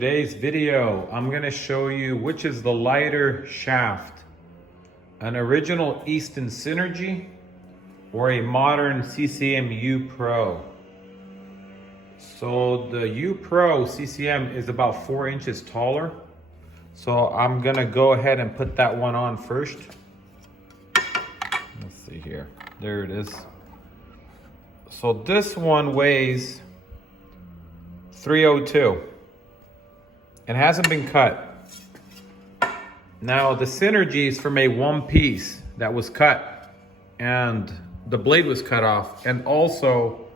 Today's video, I'm going to show you which is the lighter shaft, an original Easton Synergy or a modern CCM U Pro. So the U Pro CCM is about 4 inches taller. So I'm going to go ahead and put that one on first. Let's see here. There it is. So this one weighs 302. It hasn't been cut. Now the Synergy is from a one piece that was cut and the blade was cut off, and also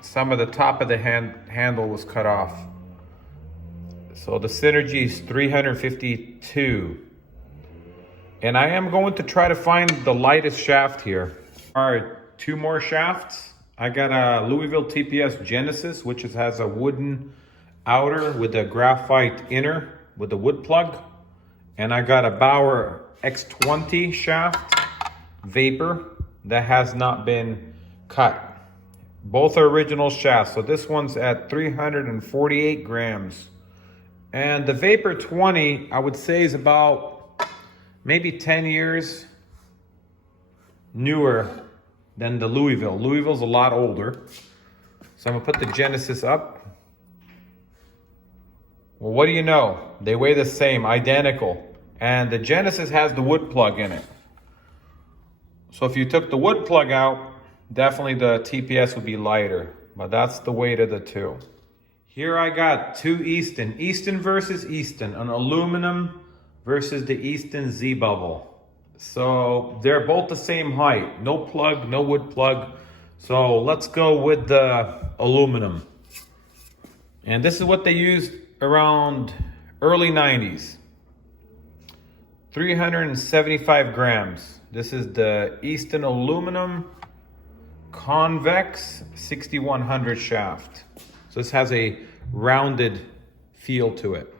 some of the top of the handle was cut off. So the Synergy is 352. And I am going to try to find the lightest shaft here. All right, 2 more shafts. I got a Louisville Tps Genesis, which has a wooden outer with a graphite inner with a wood plug. And I got a Bauer X20 shaft Vapor that has not been cut. Both are original shafts. So this one's at 348 grams. And the Vapor 20, I would say, is about maybe 10 years newer than the Louisville. Louisville's a lot older. So I'm gonna put the Genesis up. Well, what do you know? They weigh the same, identical. And the Genesis has the wood plug in it. So if you took the wood plug out, definitely the TPS would be lighter. But that's the weight of the two. Here I got 2 Easton. Easton versus Easton. An aluminum versus the Easton Z-Bubble. So they're both the same height. No plug, no wood plug. So let's go with the aluminum. And this is what they used around early 90s. 375 grams. This is the Easton aluminum convex 6100 shaft. So this has a rounded feel to it.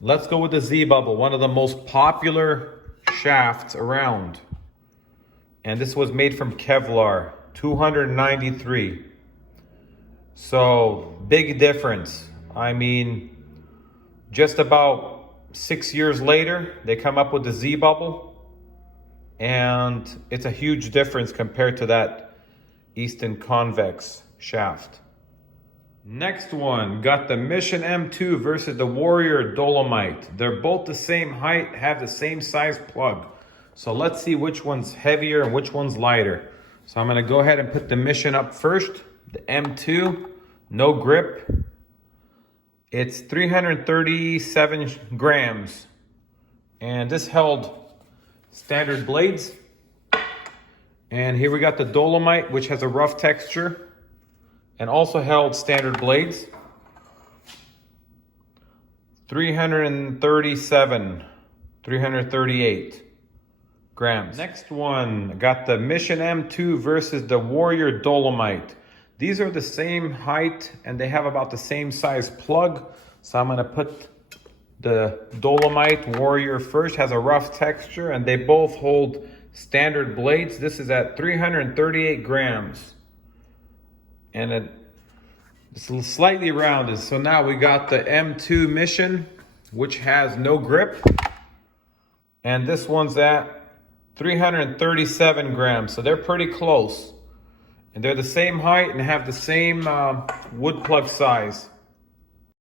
Let's go with the Z-Bubble, one of the most popular shafts around. And this was made from Kevlar, 293. So big difference. I mean, just about 6 years later, they come up with the Z-Bubble, and it's a huge difference compared to that Easton convex shaft. Next one, got the Mission M2 versus the Warrior Dolomite. They're both the same height, have the same size plug. So let's see which one's heavier and which one's lighter. So I'm gonna go ahead and put the Mission up first. The M2, no grip. It's 337 grams. And this held standard blades. And here we got the Dolomite, which has a rough texture and also held standard blades. 338 grams. Next one, got the Mission M2 versus the Warrior Dolomite. These are the same height and they have about the same size plug. So I'm gonna put the Dolomite Warrior first. Has a rough texture and they both hold standard blades. This is at 338 grams. And it's slightly rounded. So now we got the M2 Mission, which has no grip. And this one's at 337 grams. So they're pretty close. And they're the same height and have the same wood plug size.